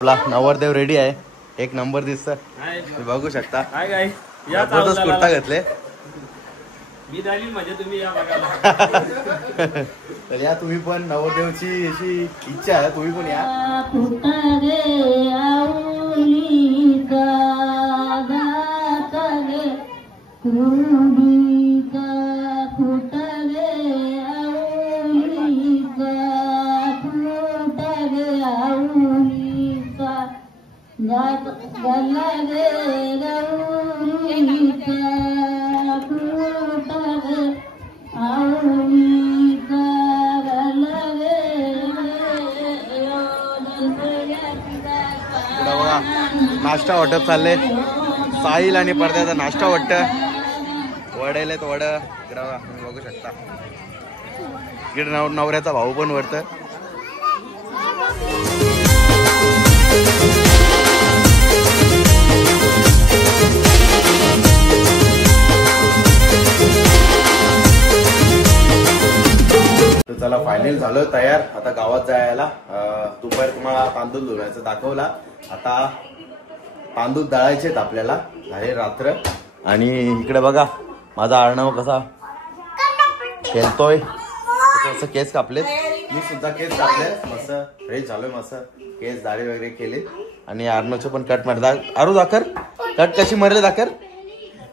आपला नवरदेव रेडी आहे. एक नंबर दिसत बघू शकता. जबरदस्त कुर्ता घातले. मी झाली म्हणजे तुम्ही या बघायला. तर या तुम्ही पण नवरदेवची अशी इच्छा आहे तुम्ही पण या. नाश्ता वाटप चालले. साहिल आणि पडद्याचा नाश्ता वडेल वड इकडं बघू शकता. इकडे नवऱ्याचा भाऊ पण वरत. चला फायनल झालं तयार. आता गावात जायला. दुपारी तुम्हाला तांदूळ धुण्याचं दाखवला. आता तांदूळ दळायचे आपल्याला. झाले रात्र. आणि इकडे बघा माझा अर्णव कसा खेळतोय. असं केस कापलेत. मी सुद्धा केस कापले. मस्त फ्रेश झालोय. मस्त केस दाढी वगैरे केले. आणि अर्णवचे पण कट मारला. अरू दाखर कट कशी मारले दाखर.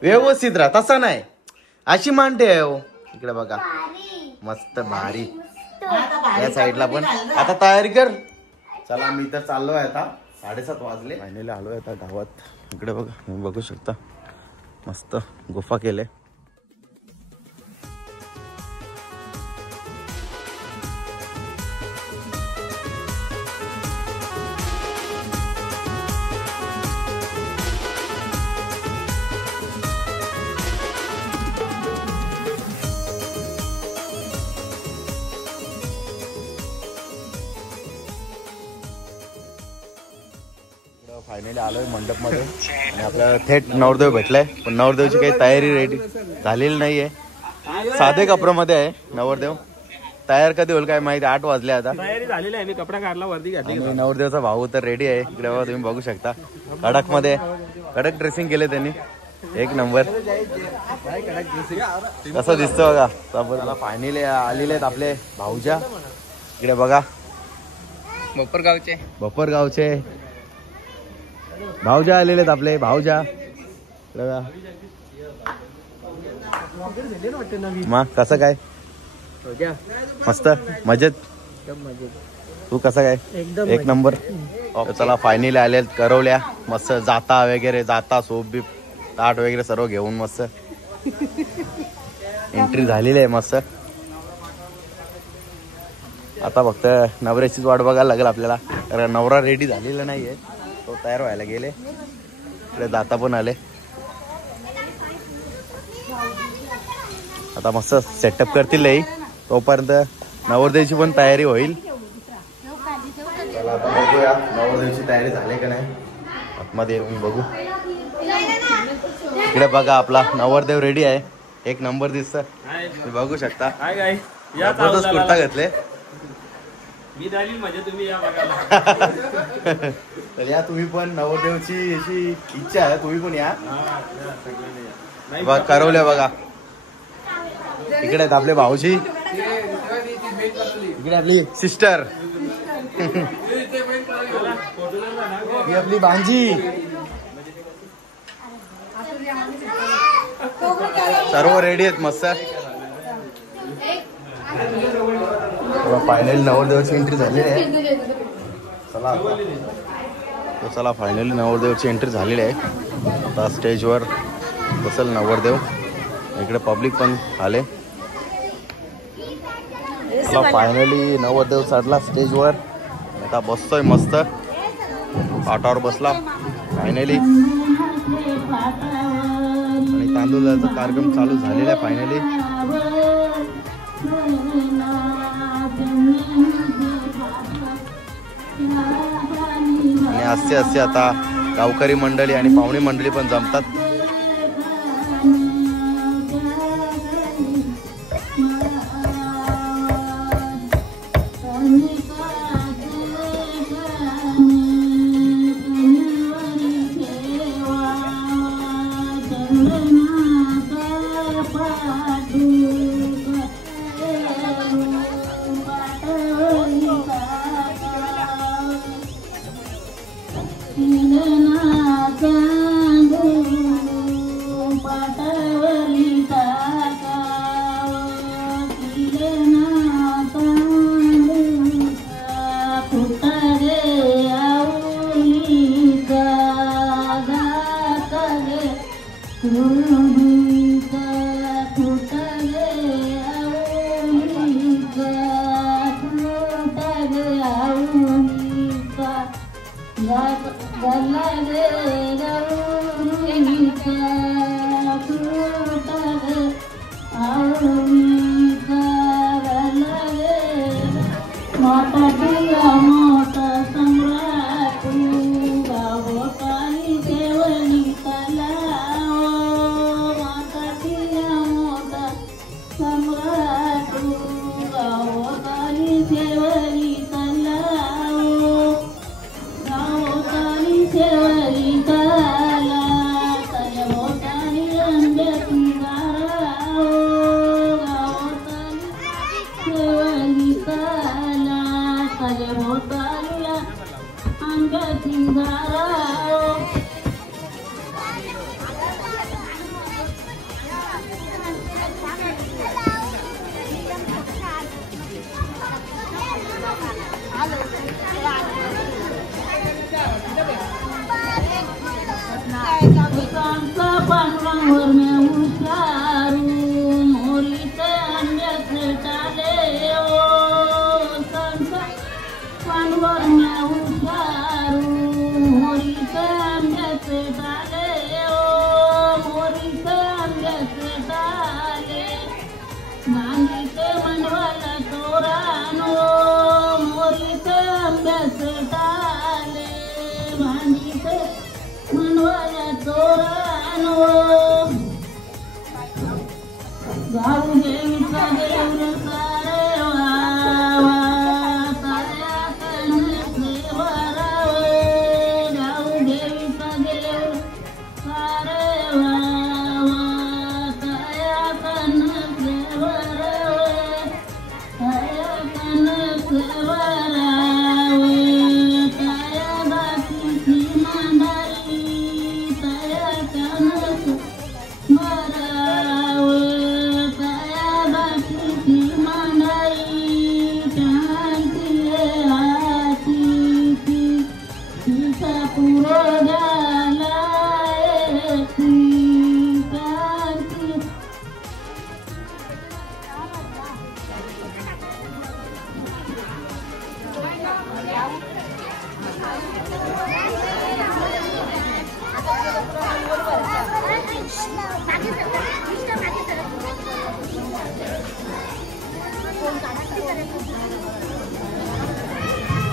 व्यवस्थित राहा. तसा नाही अशी मांडते. इकडे बघा मस्त भारी. या साईडला पण. आता तयारी कर. चला मी तर चाललोय. आता 7:30 वाजले. फायनली आलोय आता गावात. इकडे बघा तुम्ही बघू शकता मस्त गुफा केले. फायनली आलोय मंडप मध्ये. आणि आपल्याला थेट नवरदेव भेटलाय. पण नवरदेवची काही तयारी रेडी झालेली नाहीये. साधे कपड्यामध्ये आहे नवरदेव. तयार कधी होईल काय माहिती. 8 वाजले आता. तयारी झालेली आहे. मी कपडा काढला वरती घातली. नवरदेवचा भाऊ तर रेडी आहे. इकडे बघा तुम्ही बघू शकता. कडक मध्ये कडक ड्रेसिंग केले त्यांनी. एक नंबर. कसं दिसतं बघा. त्याला फायनली आलेले आहेत आपले भाऊजा. इकडे बघा भोपरगावचे भाऊजा आलेले आहेत आपले भाऊजा. मग कसं काय. मस्त मजेत. तू कसं काय. एक नंबर. चला फायनली आले करवल्या. मस्त जाता वगैरे जाता सोप बीप ताट वगैरे सर्व घेऊन मस्त एंट्री झालेली आहे. मस्त आता फक्त नवऱ्याचीच वाट बघायला लागेल आपल्याला. कारण नवरा रेडी झालेला नाहीये. तो तयार व्हायला गेले. इकडे दाता पण आले. आता मस्त सेटअप करतील. तोपर्यंत नवरदेवची पण तयारी होईल. चला आता बघूया नवरदेवची तयारी झाली का नाही. आतमध्ये येऊन बघू. इकडे बघा आपला नवरदेव रेडी आहे. एक नंबर दिसत बघू शकता. जबरदस्त कुर्ता घातले. मी झाली म्हणजे तुम्ही या बघायला. तर या तुम्ही पण नवरदेवची अशी इच्छा आहे तुम्ही पण या. करवल्या बघा. इकडे आहेत आपले भाऊजी. इकडे आपली सिस्टर. ही आपली भांजी. सर्व रेडी आहेत मस्त. फायनली नवरदेवाची एंट्री झालेली आहे. चला फायनली नवरदेवाची एंट्री झालेली आहे. आता स्टेजवर बसल नवरदेव. इकडे पब्लिक पण आले. चला फायनली नवरदेव चढला स्टेजवर. आता बसतोय मस्त पाटावर बसला फायनली. आणि तांदूळाचा कार्यक्रम चालू झालेला आहे फायनली. आणि असे असे आता गावकरी मंडळी आणि पाहुणे मंडळी पण जमतात.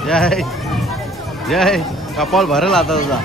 जय जय कपाल भरल आता तुझा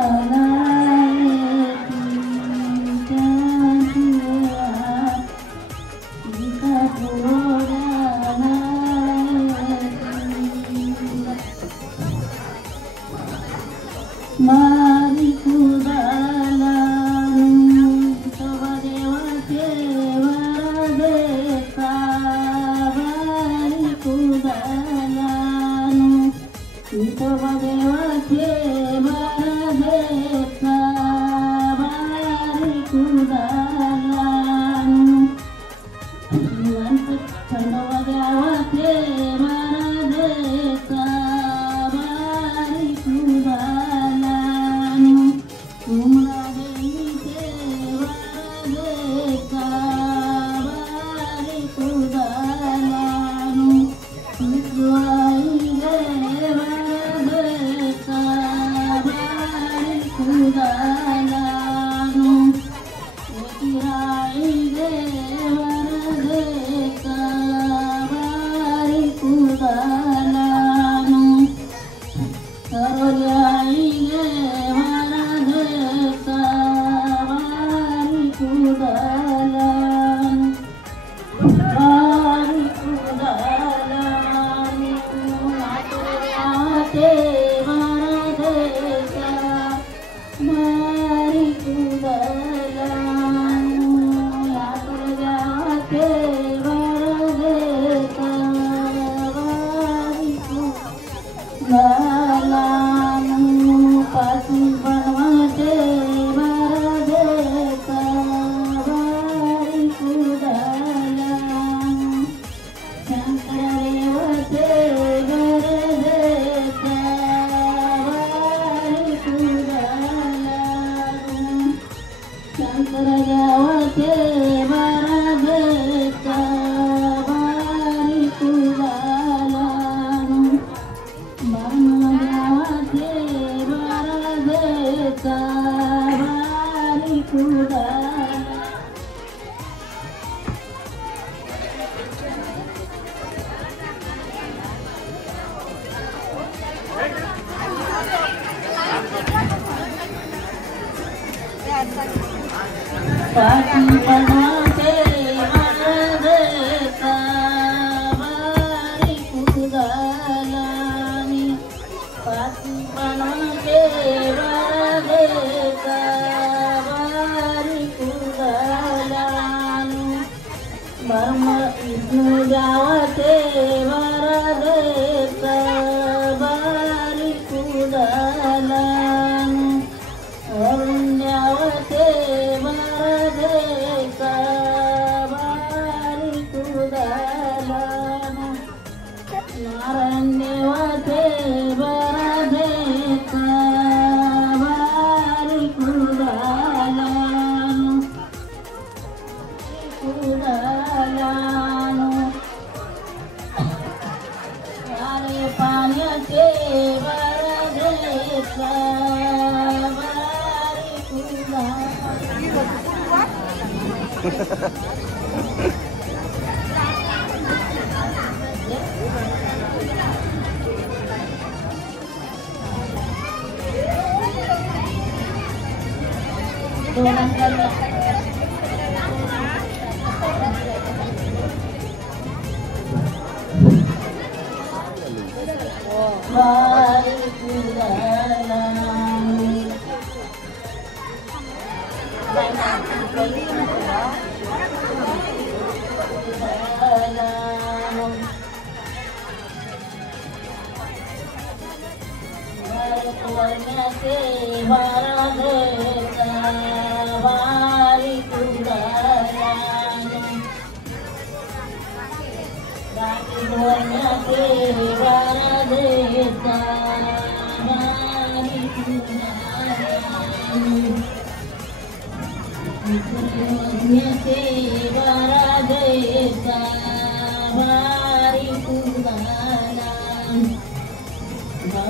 Oh, मारी कुदाला देवाचे वरदेता मारी कुदाला देवाचे वरदेता मारी कुदाला देवाचे वरदेता मारी कुदाला तुमरा देवीचे वरदेता मारी कुदाला आई गे वरदेता मारी कुदाला आई गे वरदेता मारी कुदाला आई गे वरदेता मारी कुदाला मारी कुदाला आते वरदेता मारी कुदाला आते वरदेता मारी कुदाला पासून बनवाचे वरदेता मारी कुदाला शंकरदेवाचे वरदेता मारी कुदाला शंकरदेवाचे वरदेता मारी कुदाला ब्रह्मदेवाचे वरदेता मारी कुदाला पाटी बनवाचे वरदेता मारी कुदाला पाटी बनवाचे वरदेता मारी कुदाला ब्रह्म विष्णू देवाचे वरदेता मारी कुदाला वरुण देवाचे वरदेता मारी कुदाला नारायण देवाचे वरदेता मारी कुदाला कुदाला सारे पाण्याचे वरदेता मारी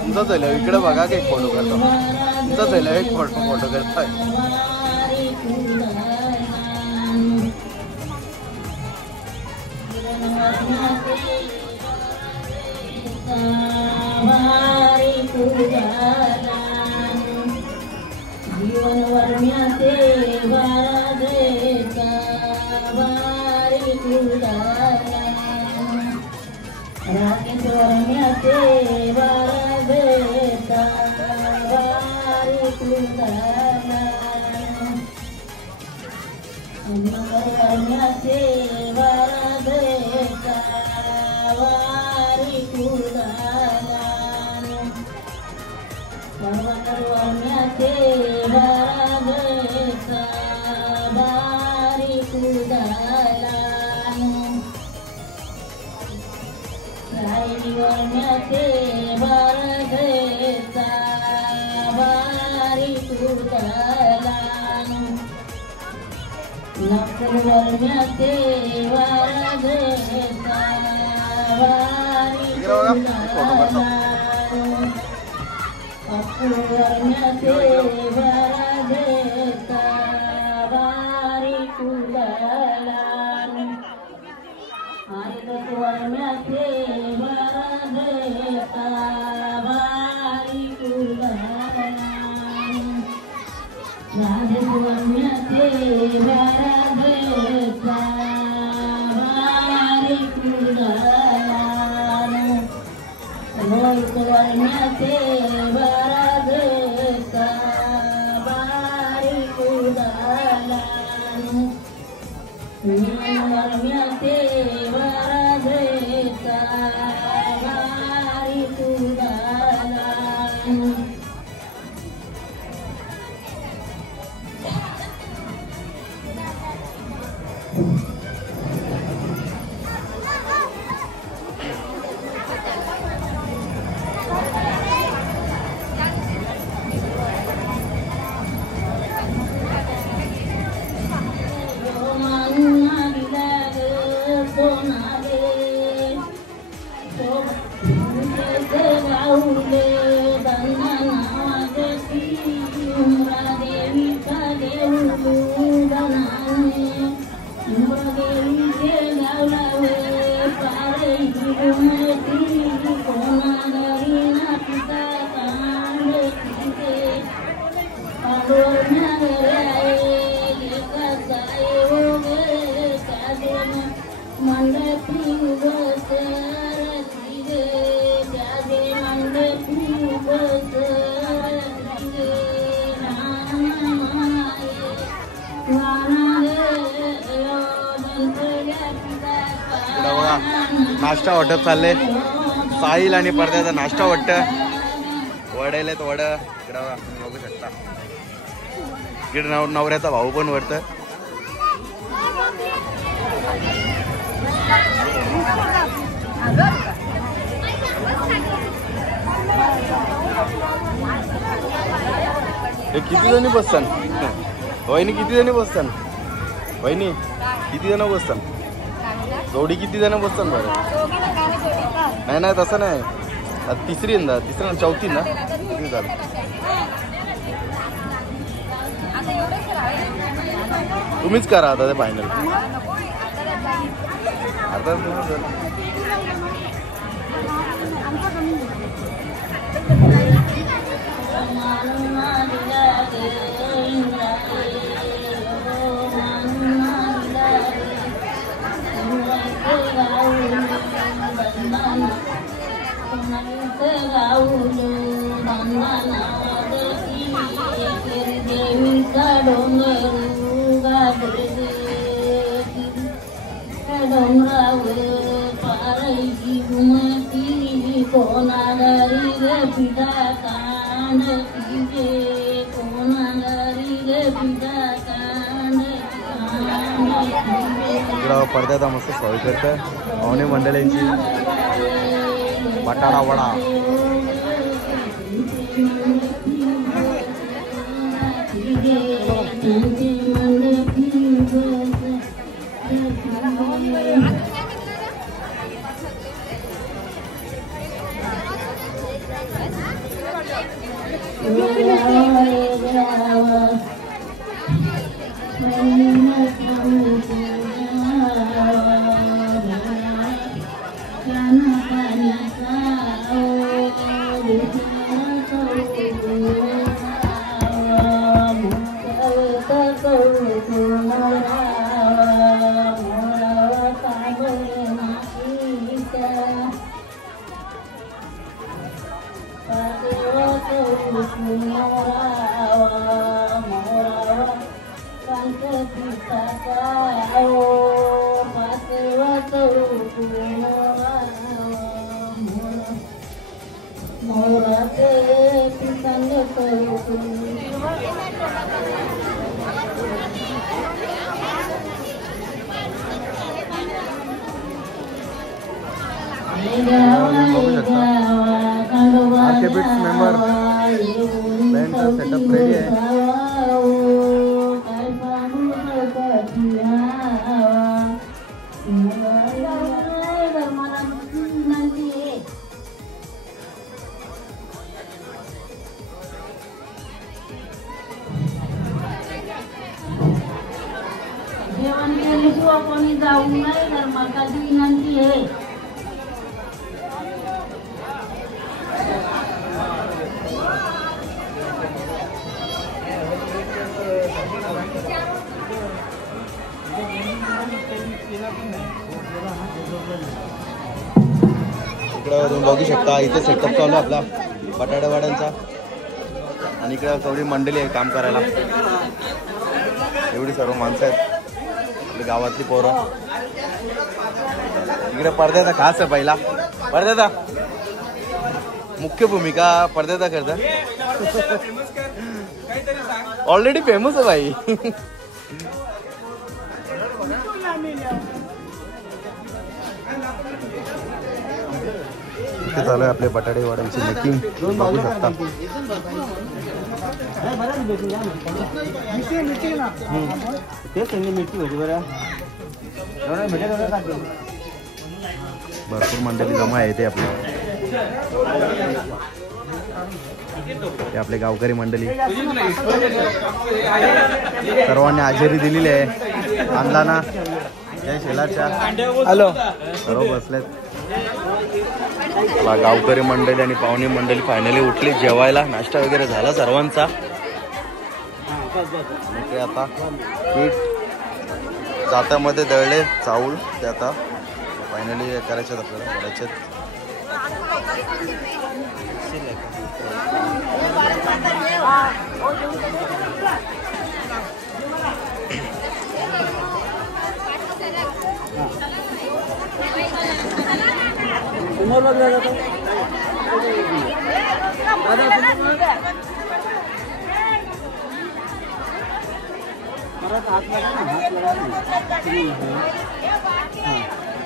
तुमचा झालं इकडे बघा की फोटो करतो तुमचा झालं एक फोटो करतोय जीवन वर्म्याचे वरदेता वारी कुदाला राकेश वर्म्याचे वरदेता वारी तुझाला करण्याचे वरदेता वारी तुझाला करण्याचे वरदेता वारी तुझाला करण्याचे वरदेता वारी तुझाला करण्याचे वरदेता वारी तुझाला करण्याचे वरदेता वारी तुझाला करण्याचे वरदेता वारी तुझाला करण्याचे वरदेता वारी तुझाला करण्याचे वरदेता वारी तुझाला करण्याचे वरदेता वारी तुझाला नाश्ता वाटत चालले साहिल आणि पडद्याचा नाश्ता वाटत वडेल वड इकडं तुम्ही बघू शकता इकडे नवऱ्याचा भाऊ पण वरत हे किती जणी बसतान वहिनी किती जणी बसतान वहिनी किती जण बसतान जोडी किती जण बसतात बरं नाही नाही तसं नाही तिसऱ्यांदा चौथी ना किती झालं तुम्हीच करा आता ते फायनल आता पडद्याचा मस्त सोय करतं पाहुणे मंडळींची बटाटा वडा Thank you. आर्केबिट्स मेंबर बँडचा सेटअप रेडी आहे. जेवण केल्याशिवाय कोणी जाऊ नये धर्माची विनंती आहे. इकडे तुम्ही बघू शकता इथे सेटअप चालू आहे आपला बटाट्यावाड्यांचा. आणि इकडे तेवढी मंडळी आहे काम करायला. एवढी सर्व माणसं आहेत आपली गावातली पोरं. इकडे पडद्याचा खास आहे पहिला. पडद्याचा मुख्य भूमिका पडद्याचा करता. ऑलरेडी फेमस आहे भाई. इथे चालू आहे आपले बटाटे वाड्यांची मेकिंग बघू शकता. भरपूर मंडळी जमा आहे ते आपले. ते आपले गावकरी मंडळी सर्वांनी हजेरी दिलेली आहे. अंदाना जय शेलारच्या हॅलो सर्व बसलेत. गावकरी मंडळी आणि पाहुणे मंडळी फायनली उठली जेवायला. नाश्ता वगैरे झाला सर्वांचा. इकडे आता पीठ जात्यामध्ये दळले चावल ते आता फायनली करायचे आपल्याला करायचे.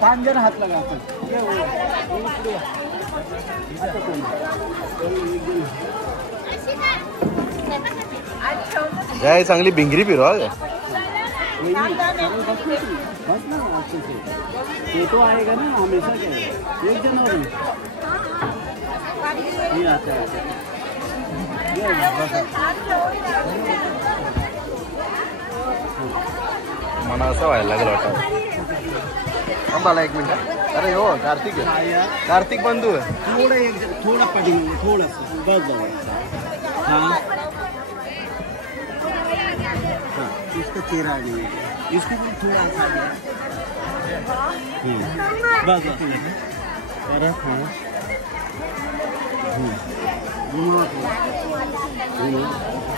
पाच जण हात लगा आपण. जय चांगली भिंगरी फिरवा. ये तो आएगा ना हमेशा के एक जन और ये आता है. मला असं व्हायला लागलं वाटतं. मला एक मिनिट. अरे हो कार्तिक आहे. कार्तिक बंधू आहे. थोड़ा एक थोड़ा पटिंग थोड़ा सा बस दो. हाँ इसका चेहरा नहीं इसको भी थोड़ा सा बस अरे हाँ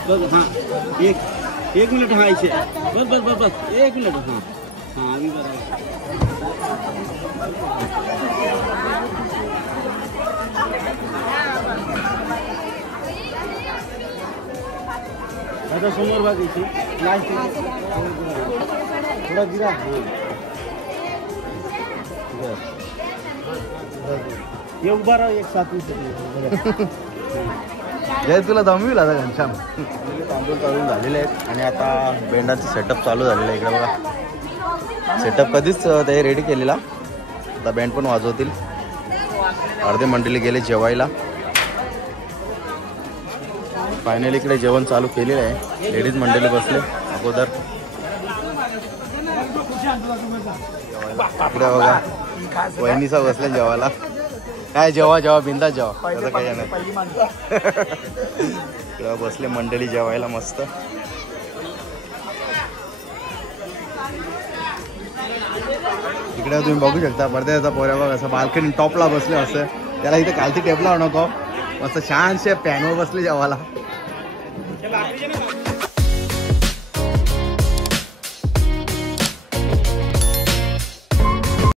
बस हाँ एक मिनट. हाँ इसे बस बस बस बस 1 मिनट. हाँ हाँ अभी बराबर. आता समोर बाजूची लास्ट थोडा गिरा. ये उभा राहा एक साथ. जय तुला दमविल आता घनश्याम. तांदूळ तळून झालेले आहेत आणि आता बेंडाचं सेटअप चालू झालेलं आहे. इकडे बघा सेटअप कधीच ते रेडी केलेला. आता बँड पण वाजवतील. अर्धे मंडळी गेले जेवायला. फायनली इकडे जेवण चालू केलेलं आहे. लेडीज मंडळी बसले अगोदर. इकडे बघा वहिनीचा बसले जेवायला. काय जेवा जेवा बिंदा जेवा त्याचं काही नाही. इकडे बसले मंडळी जेवायला मस्त. इकडे तुम्ही बघू शकता पडद्याचा पोऱ्या बघ असं बाल्कनी टॉपला बसले असं. त्याला इथे खालती टेबला नको मस्त छानशे पॅनवर बसले जेवायला.